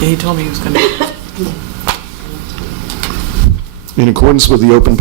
Yeah, he told me he was going to. In accordance with the Open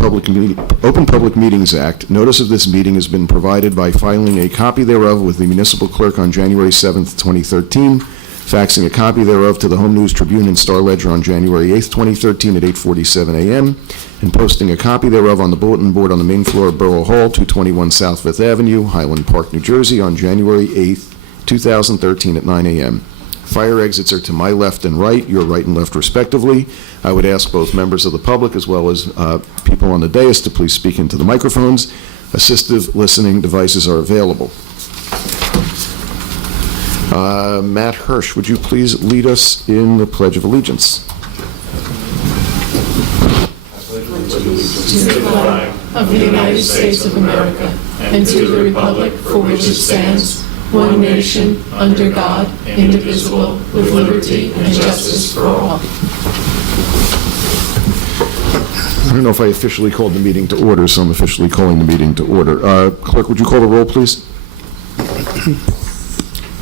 Public Meetings Act, notice of this meeting has been provided by filing a copy thereof with the municipal clerk on January 7th, 2013, faxing a copy thereof to the Home News Tribune and Star Ledger on January 8th, 2013 at 8:47 a.m., and posting a copy thereof on the bulletin board on the main floor of Borough Hall, 221 South Fifth Avenue, Highland Park, New Jersey, on January 8th, 2013 at 9 a.m. Fire exits are to my left and right, your right and left respectively. I would ask both members of the public as well as people on the dais to please speak into the microphones. Assistive listening devices are available. Matt Hirsch, would you please lead us in the Pledge of Allegiance? To the flag of the United States of America and to the republic for which it stands, one nation, under God, indivisible, with liberty and justice for all. I don't know if I officially called the meeting to order, so I'm officially calling the meeting to order. Clerk, would you call the roll, please?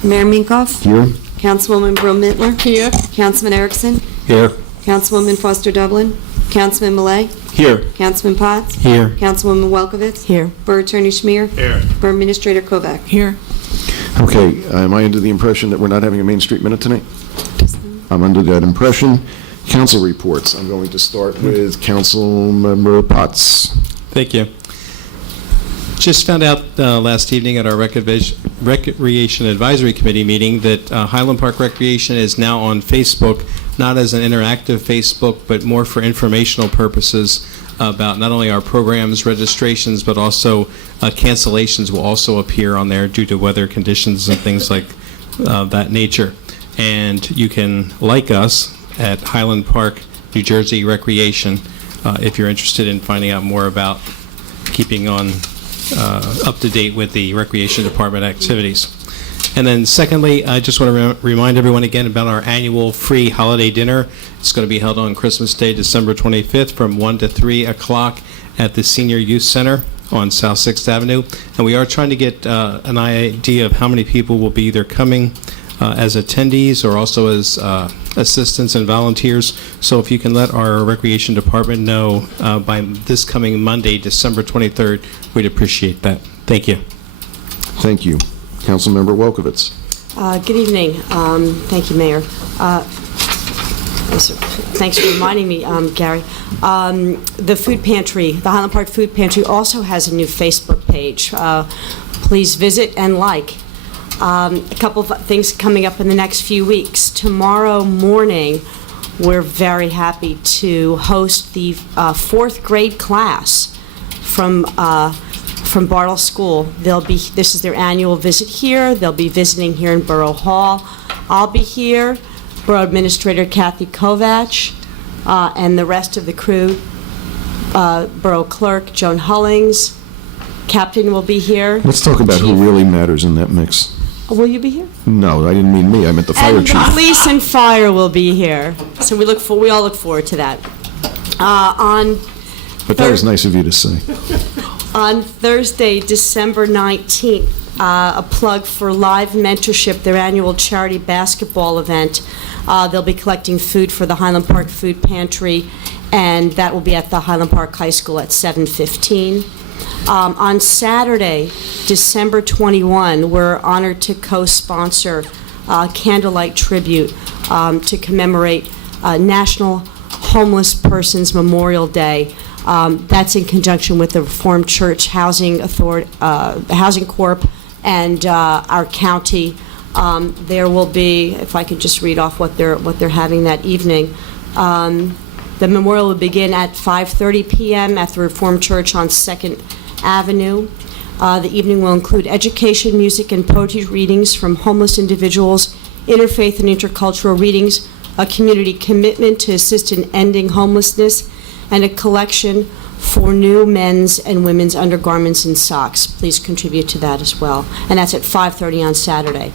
Mayor Minkoff? Here. Councilwoman Brill-Mittler? Here. Councilman Erickson? Here. Councilwoman Foster Dublin? Councilman Millay? Here. Councilman Potts? Here. Councilwoman Welkowitz? Here. Borough Attorney Schmier? Here. Borough Administrator Kovac? Here. Okay, am I under the impression that we're not having a Main Street Minute tonight? I'm under that impression. Council reports. I'm going to start with Councilmember Potts. Thank you. Just found out last evening at our Recreation Advisory Committee meeting that Highland Park Recreation is now on Facebook, not as an interactive Facebook, but more for informational purposes about not only our programs, registrations, but also cancellations will also appear on there due to weather conditions and things like that nature. And you can like us at Highland Park, New Jersey Recreation if you're interested in finding out more about keeping on up to date with the Recreation Department activities. And then secondly, I just want to remind everyone again about our annual free holiday dinner. It's going to be held on Christmas Day, December 25th from 1 to 3 o'clock at the Senior Youth Center on South 6th Avenue. And we are trying to get an idea of how many people will be either coming as attendees or also as assistants and volunteers. So if you can let our Recreation Department know by this coming Monday, December 23rd, we'd appreciate that. Thank you. Thank you. Councilmember Welkowitz. Good evening. Thank you, Mayor. Thanks for reminding me, Gary. The food pantry, the Highland Park Food Pantry, also has a new Facebook page. Please visit and like. A couple of things coming up in the next few weeks. Tomorrow morning, we're very happy to host the fourth grade class from Bartle School. This is their annual visit here. They'll be visiting here in Borough Hall. I'll be here, Borough Administrator Kathy Kovac, and the rest of the crew, Borough Clerk Joan Hullings, Captain will be here. Let's talk about who really matters in that mix. Will you be here? No, I didn't mean me. I meant the fire And chief. the police and fire will be here. So we all look forward to that. But that was nice of you to say. On Thursday, December 19th, a plug for Live Mentorship, their annual charity basketball event. They'll be collecting food for the Highland Park Food Pantry, and that will be at the Highland Park High School at 7:15. On Saturday, December 21, we're honored to co-sponsor Candlelight Tribute to commemorate National Homeless Persons Memorial Day. That's in conjunction with the Reformed Church Housing Authority, Housing Corp, and our county. There will be, if I could just read off what they're having that evening. The memorial will begin at 5:30 p.m. at the Reformed Church on 2nd Avenue. The evening will include education, music, and poetry readings from homeless individuals, interfaith and intercultural readings, a community commitment to assist in ending homelessness, and a collection for new men's and women's undergarments and socks. Please contribute to that as well. And that's at 5:30 on Saturday.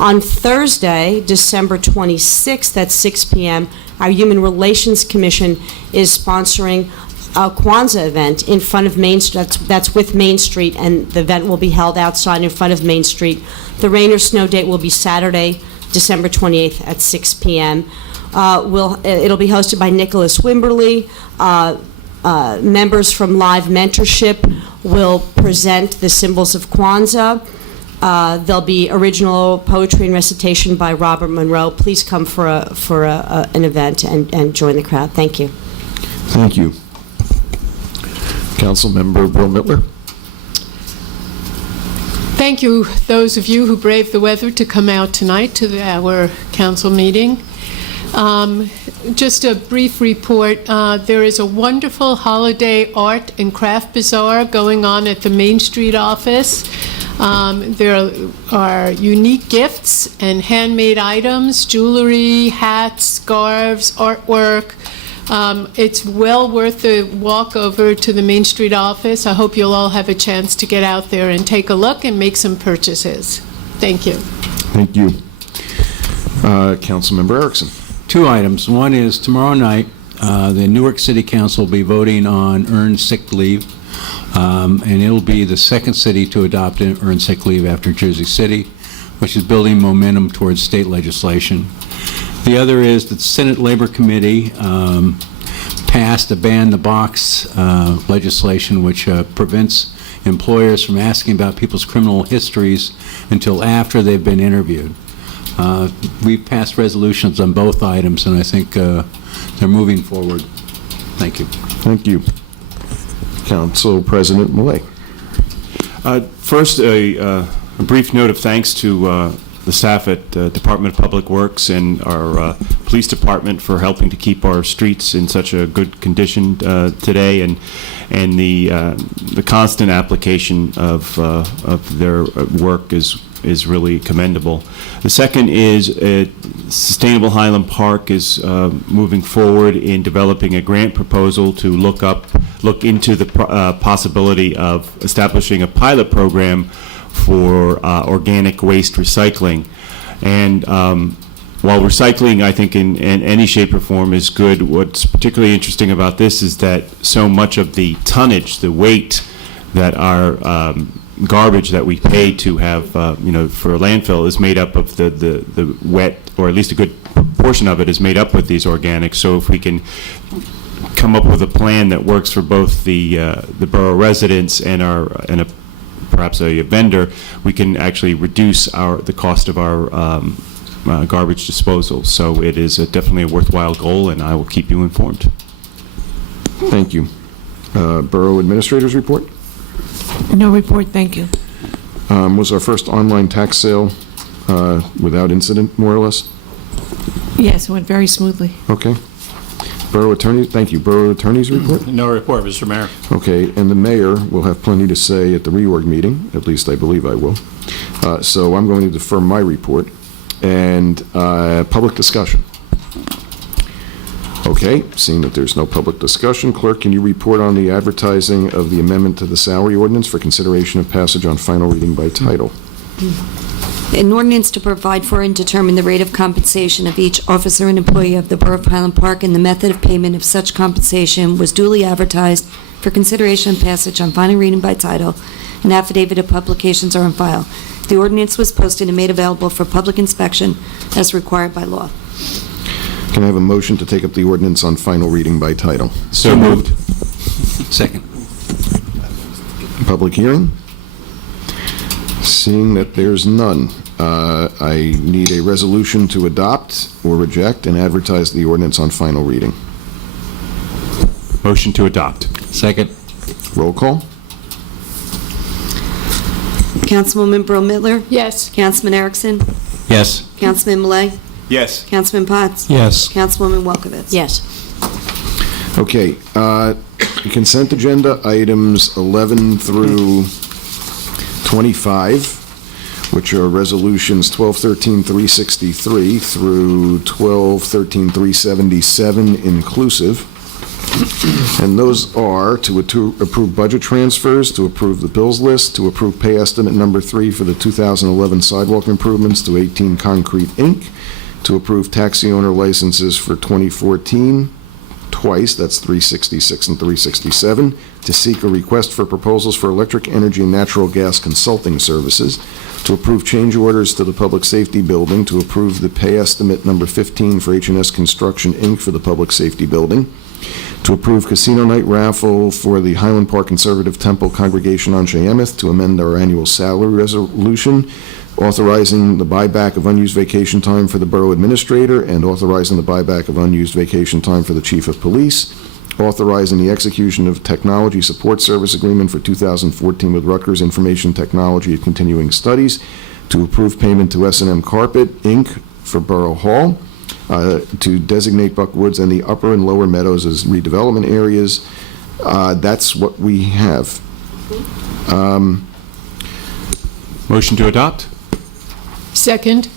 On Thursday, December 26th at 6 p.m., our Human Relations Commission is sponsoring a Kwanzaa event in front of Main Street. That's with Main Street, and the event will be held outside in front of Main Street. The rain or snow date will be Saturday, December 28th at 6 p.m. It'll be hosted by Nicholas Wimberly. Members from Live Mentorship will present the symbols of Kwanzaa. There'll be original poetry and recitation by Robert Monroe. Please come for an event and join the crowd. Thank you. Thank you. Councilmember Bill Mittler. Thank you, those of you who braved the weather to come out tonight to our council meeting. Just a brief report. There is a wonderful holiday art and craft bazaar going on at the Main Street office. There are unique gifts and handmade items, jewelry, hats, scarves, artwork. It's well worth the walk over to the Main Street office. I hope you'll all have a chance to get out there and take a look and make some purchases. Thank you. Thank you. Councilmember Erickson. 2 items. One is tomorrow night, the Newark City Council will be voting on earned sick leave, and it'll be the second city to adopt earned sick leave after Jersey City, which is building momentum towards state legislation. The other is that the Senate Labor Committee passed a ban-the-box legislation which prevents employers from asking about people's criminal histories until after they've been interviewed. We've passed resolutions on both items, and I think they're moving forward. Thank you. Thank you. Council President Millet. First, a brief note of thanks to the staff at Department of Public Works and our police department for helping to keep our streets in such a good condition today, and the constant application of their work is really commendable. The second is Sustainable Highland Park is moving forward in developing a grant proposal to look into the possibility of establishing a pilot program for organic waste recycling. And while recycling, I think, in any shape or form is good, what's particularly interesting about this is that so much of the tonnage, the weight that our garbage that we pay to have, for a landfill is made up of the wet, or at least a good portion of it is made up with these organics. So if we can come up with a plan that works for both the borough residents and perhaps a vendor, we can actually reduce the cost of our garbage disposal. So it is definitely a worthwhile goal, and I will keep you informed. Thank you. Borough Administrator's report. No report, thank you. Was our first online tax sale without incident, more or less? Yes, it went very smoothly. Okay. Borough Attorney, thank you. Borough Attorney's report? No report, Mr. Mayor. Okay, and the mayor will have plenty to say at the reorg meeting, at least I believe I will. So I'm going to defer my report. And public discussion. Okay, seeing that there's no public discussion, clerk, can you report on the advertising of the amendment to the salary ordinance for consideration of passage on final reading by title? An ordinance to provide for and determine the rate of compensation of each officer and employee of the Borough of Highland Park and the method of payment of such compensation was duly advertised for consideration and passage on final reading by title. An affidavit of publications are on file. The ordinance was posted and made available for public inspection as required by law. Can I have a motion to take up the ordinance on final reading by title? So moved. Second. Public hearing? Seeing that there's none, I need a resolution to adopt or reject and advertise the ordinance on final reading. Motion to adopt. Second. Roll call? Councilwoman Brill Mittler? Yes. Councilman Erickson? Yes. Councilman Millet? Yes. Councilman Potts? Yes. Councilwoman Welkowitz? Yes. Okay, consent agenda items 11 through 25, which are resolutions 1213-363 through 1213-377 inclusive. And those are to approve budget transfers, to approve the bills list, to approve pay estimate number 3 for the 2011 sidewalk improvements to 18 Concrete, Inc., to approve taxi owner licenses for 2014, twice, that's 366 and 367, to seek a request for proposals for electric energy and natural gas consulting services, to approve change orders to the Public Safety Building, to approve the pay estimate number 15 for H&S Construction, Inc. for the Public Safety Building, to approve casino night raffle for the Highland Park Conservative Temple Congregation on Cheymouth, to amend our annual salary resolution, authorizing the buyback of unused vacation time for the Borough Administrator, and authorizing the buyback of unused vacation time for the Chief of Police, authorizing the execution of Technology Support Service Agreement for 2014 with Rutgers Information Technology and Continuing Studies, to approve payment to S&M Carpet, Inc. for Borough Hall, to designate Buck Woods and the Upper and Lower Meadows as redevelopment areas. That's what we have. Motion to adopt? Second.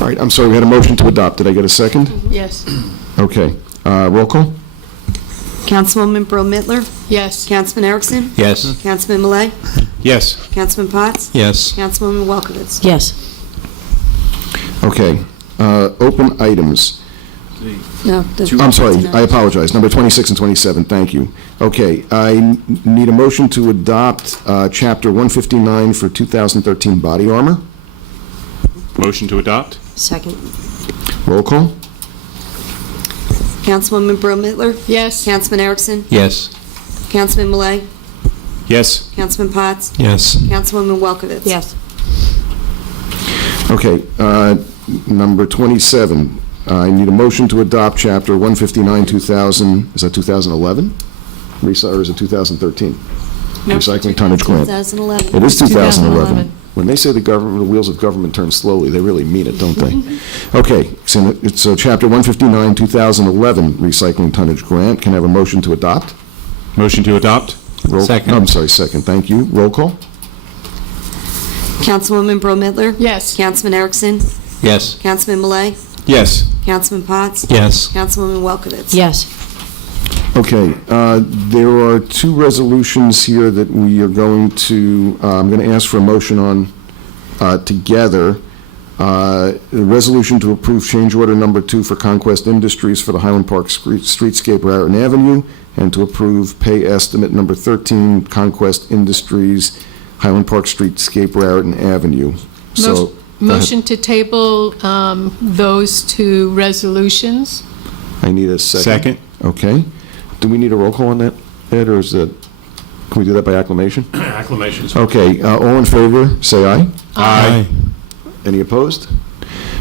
All right, I'm sorry, we had a motion to adopt. Did I get a second? Yes. Okay. Roll call? Councilwoman Brill Mittler, Yes. Councilman Erickson, Yes. Councilman Malay, Yes. Councilman Potts, Yes. Councilwoman Welkowitz. Yes. Okay. Open items. No. I'm sorry, I apologize. Number 26 and 27, thank you. Okay, I need a motion to adopt Chapter 159 for 2013 body armor. Motion to adopt? Second. Roll call? Councilwoman Brill Mittler, Yes. Councilman Erickson, Yes. Councilman Malay, Yes. Councilman Potts, Yes. Councilwoman Welkowitz. Yes. Okay, number 27, I need a motion to adopt Chapter 159, 2000, is that 2011? Or is it 2013? Recycling tonnage grant. 2011. It is 2011. 2011. When they say the wheels of government turn slowly, they really mean it, don't they? Okay, so Chapter 159, 2011 Recycling Tonnage Grant. Can I have a motion to adopt? Motion to adopt? Second. No, I'm sorry, second, thank you. Roll call? Councilwoman Brill Mittler, Yes. Councilman Erickson, Yes. Councilman Malay, Yes. Councilman Potts, Yes. Councilwoman Welkowitz. Yes. Okay, there are two resolutions here that we are going to, I'm going to ask for a motion on together. A resolution to approve change order number 2 for Conquest Industries for the Highland Park Streetscape Raritan Avenue, and to approve pay estimate number 13, Conquest Industries, Highland Park Streetscape Raritan Avenue. So, go ahead. Motion to table those two resolutions? I need a second. Second? Okay. Do we need a roll call on that, Ed, or is that, can we do that by acclamation? Acclamations. Okay, all in favor, say aye. Aye. Any opposed?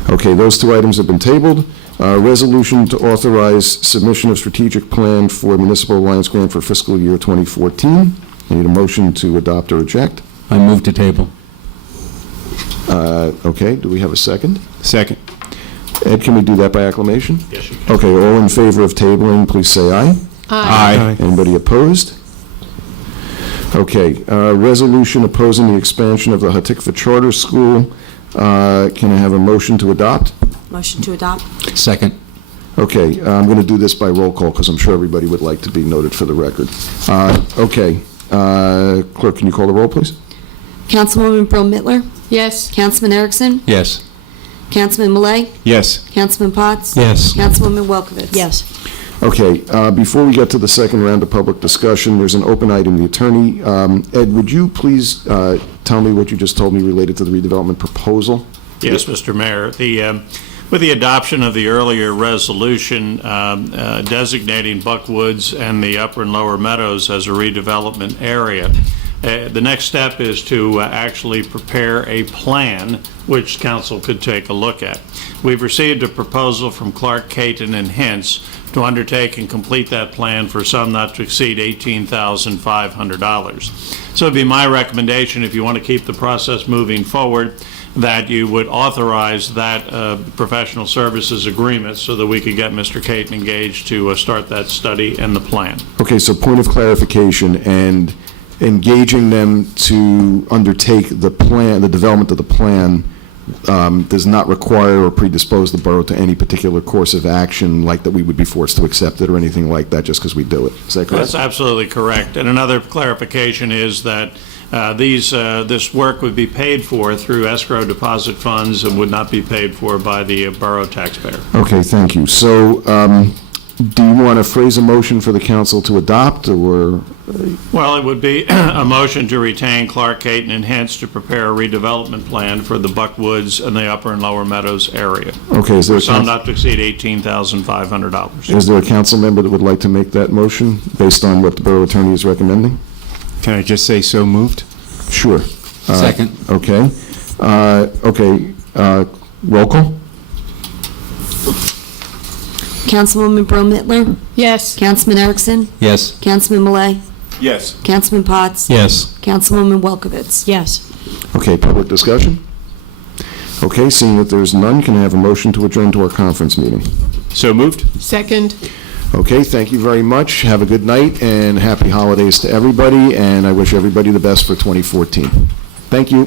Okay, those two items have been tabled. Resolution to authorize submission of strategic plan for municipal alliance grant for fiscal year 2014. I need a motion to adopt or reject. I move to table. Okay, do we have a second? Second? Ed, can we do that by acclamation? Yes, you can. Okay, all in favor of tabling, please say aye. Aye. Anybody opposed? Okay, resolution opposing the expansion of the Hatikva Charter School. Can I have a motion to adopt? Motion to adopt? Second. Okay, I'm going to do this by roll call because I'm sure everybody would like to be noted for the record. Okay, clerk, can you call the roll, please? Councilwoman Brill Mittler, Yes. Councilman Erickson, Yes. Councilman Malay, Yes. Councilman Potts, Yes. Councilwoman Welkowitz. Yes. Okay, before we get to the second round of public discussion, there's an open item. The attorney, Ed, would you please tell me what you just told me related to the redevelopment proposal? Yes, Mr. Mayor. With the adoption of the earlier resolution designating Buck Woods and the Upper and Lower Meadows as a redevelopment area, the next step is to actually prepare a plan which council could take a look at. We've received a proposal from Clark, Caton, and Hintz to undertake and complete that plan for some not to exceed $18,500. So it'd be my recommendation, if you want to keep the process moving forward, that you would authorize that professional services agreement so that we could get Mr. Caton engaged to start that study and the plan. Okay, so point of clarification, and engaging them to undertake the plan, the development of the plan, does not require or predispose the borough to any particular course of action like that we would be forced to accept it or anything like that just because we do it. Is that correct? That's absolutely correct. And another clarification is that this work would be paid for through escrow deposit funds and would not be paid for by the borough taxpayer. Okay, thank you. So, do you want to phrase a motion for the council to adopt, or? Well, it would be a motion to retain Clark, Caton, and Hens to prepare a redevelopment plan for the Buckwoods and the Upper and Lower Meadows area. Okay, is there a Sum not to exceed $18,500. Is there a council member that would like to make that motion based on what the borough attorney is recommending? Can I just say so moved? Sure. Second. Okay. Roll call? Councilwoman Bro-Mittler? Yes. Councilman Erickson? Yes. Councilman Malay? Yes. Councilman Potts? Yes. Councilwoman Welkowitz? Yes. Okay, public discussion? Okay, seeing that there's none, can I have a motion to adjourn to our conference meeting? So moved? Second. Okay, thank you very much. Have a good night and happy holidays to everybody, and I wish everybody the best for 2014. Thank you.